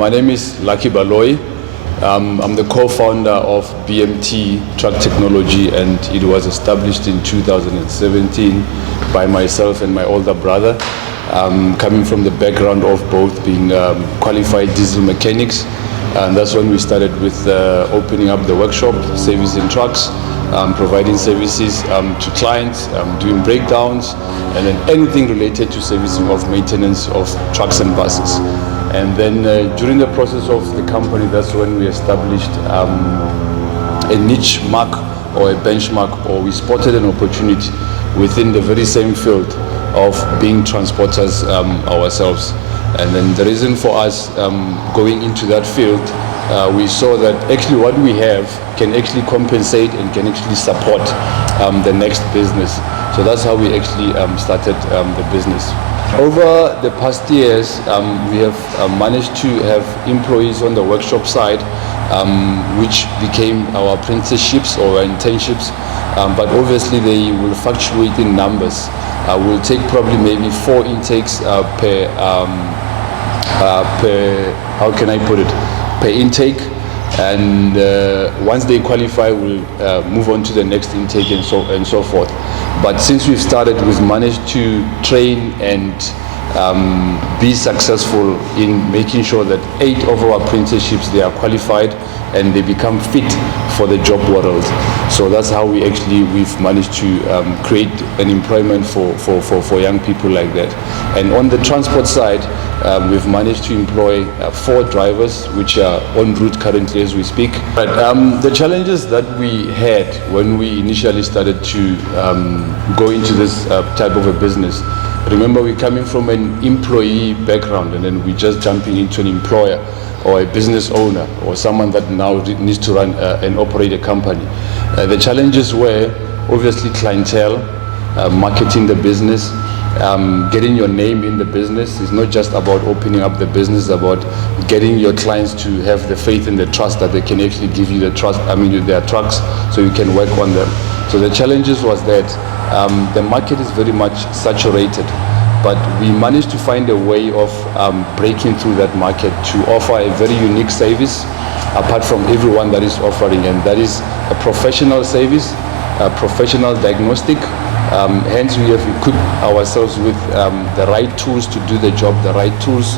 My name is Baloyi. I'm the co-founder of BMT Truck Technology, and it was established in 2017 by myself and my older brother, coming from the background of both being qualified diesel mechanics. And that's when we started with opening up the workshop, servicing trucks, providing services to clients, doing breakdowns, and then anything related to servicing of maintenance of trucks and buses. And then during the process of the company, that's when we established a niche mark or a benchmark, or we spotted an opportunity within the very same field of being transporters ourselves. And then the reason for us going into that field, we saw that actually what we have can actually compensate and can actually support the next business. So that's how we actually started the business. Over the past years, we have managed to have employees on the workshop side, which became our apprenticeships or internships, but obviously they will fluctuate in numbers. We'll take probably maybe 4 intakes per how can I put it, per intake, and once they qualify, we'll move on to the next intake and so forth. But since we've started, we've managed to train and be successful in making sure that 8 of our apprenticeships, they are qualified and they become fit for the job world. So that's how we've managed to create an employment for young people like that. And on the transport side, we've managed to employ 4 drivers, which are en route currently as we speak. But the challenges that we had when we initially started to go into this type of a business, remember we're coming from an employee background, and then we're just jumping into an employer or a business owner or someone that now needs to run and operate a company. The challenges were obviously clientele, marketing the business, getting your name in the business. It's not just about opening up the business, it's about getting your clients to have the faith and the trust that they can actually give you their trucks so you can work on them. So the challenges was that the market is very much saturated, but we managed to find a way of breaking through that market to offer a very unique service apart from everyone that is offering, and that is a professional service, a professional diagnostic. Hence we have equipped ourselves with the right tools to do the job, the right tools,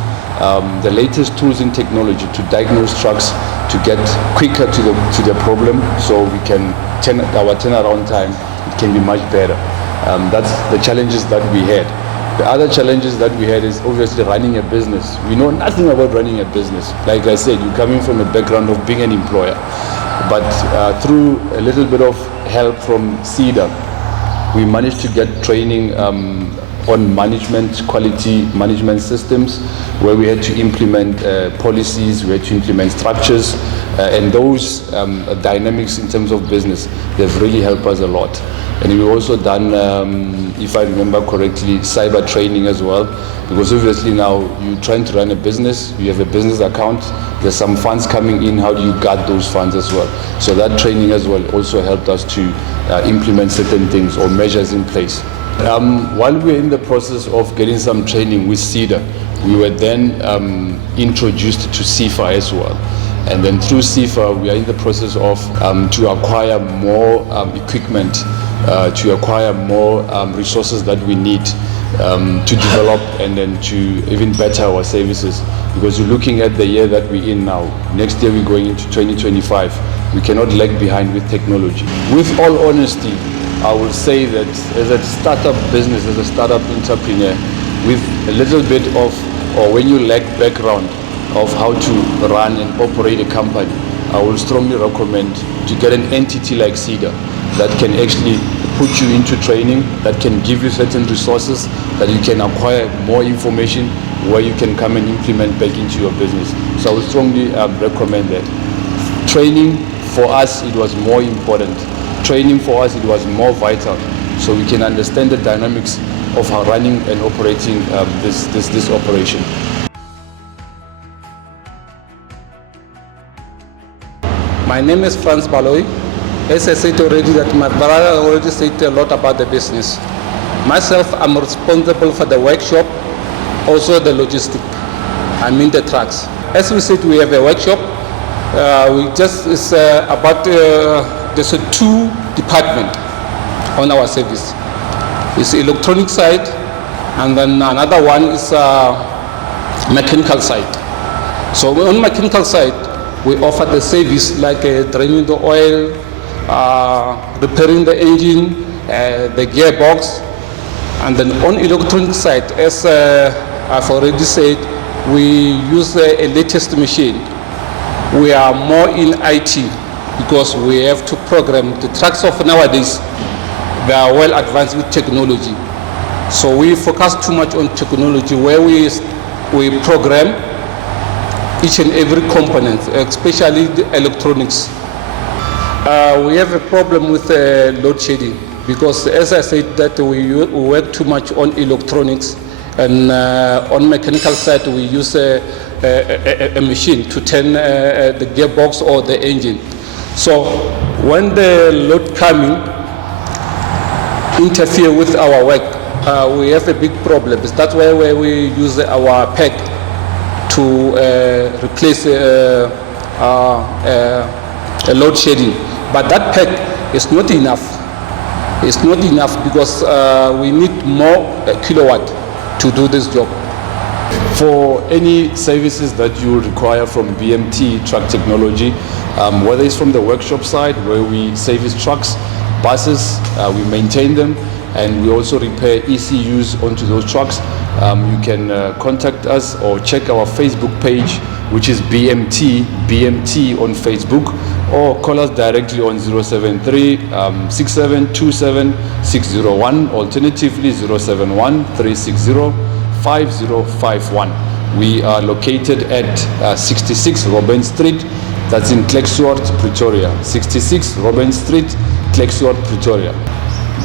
the latest tools in technology to diagnose trucks, to get quicker to the problem, so we can our turnaround time, it can be much better. That's the challenges that we had. The other challenges that we had is obviously running a business. We know nothing about running a business. Like I said, you're coming from a background of being an employer. But through a little bit of help from Seda, we managed to get training on management, quality management systems, where we had to implement policies, we had to implement structures, and those dynamics in terms of business, they've really helped us a lot. And we've also done, if I remember correctly, cyber training as well, because obviously now you're trying to run a business, you have a business account, there's some funds coming in, how do you guard those funds as well? So that training as well also helped us to implement certain things or measures in place. While we were in the process of getting some training with Seda, we were then introduced to Sefa as well. And then through Sefa, we are in the process of to acquire more equipment, to acquire more resources that we need to develop and then to even better our services. Because you're looking at the year that we're in now, next year we're going into 2025, we cannot lag behind with technology. With all honesty, I will say that as a startup business, as a startup entrepreneur, with a little bit of, or when you lack background of how to run and operate a company, I will strongly recommend to get an entity like Seda that can actually put you into training, that can give you certain resources, that you can acquire more information where you can come and implement back into your business. So I would strongly recommend that. Training for us, it was more important. Training for us, it was more vital, so we can understand the dynamics of how running and operating this operation. My name is Baloyi. As I said already, that my brother already said a lot about the business. Myself, I'm responsible for the workshop, also the logistics. I mean the trucks. as we said, we have a workshop. There's a two department on our service. It's electronic side, and then another one is mechanical side. So on mechanical side, we offer the service like draining the oil, repairing the engine, the gearbox, and then on electronic side, as I've already said, we use a latest machine. We are more in IT because we have to program the trucks of nowadays. They are well advanced with technology. So we focus too much on technology where we program each and every component, especially the electronics. We have a problem with load shedding because, as I said, that we work too much on electronics, and on mechanical side we use a machine to turn the gearbox or the engine. So when the load coming interfere with our work, we have a big problem. That's why we use our pack to replace a load shedding. But that pack is not enough. It's not enough because we need more kilowatt to do this job. For any services that you require from BMT Truck Technology, whether it's from the workshop side where we service trucks, buses, we maintain them, and we also repair ECUs onto those trucks, you can contact us or check our Facebook page, which is BMT on Facebook, or call us directly on 073 6727 601, alternatively 071 360 5051. We are located at 66 Robben Street, that's in Klerksdorp, Pretoria. 66 Robben Street, Klerksdorp, Pretoria.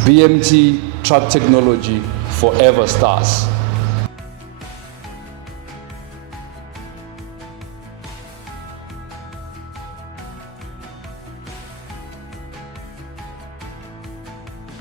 BMT Truck Technology, forever stars.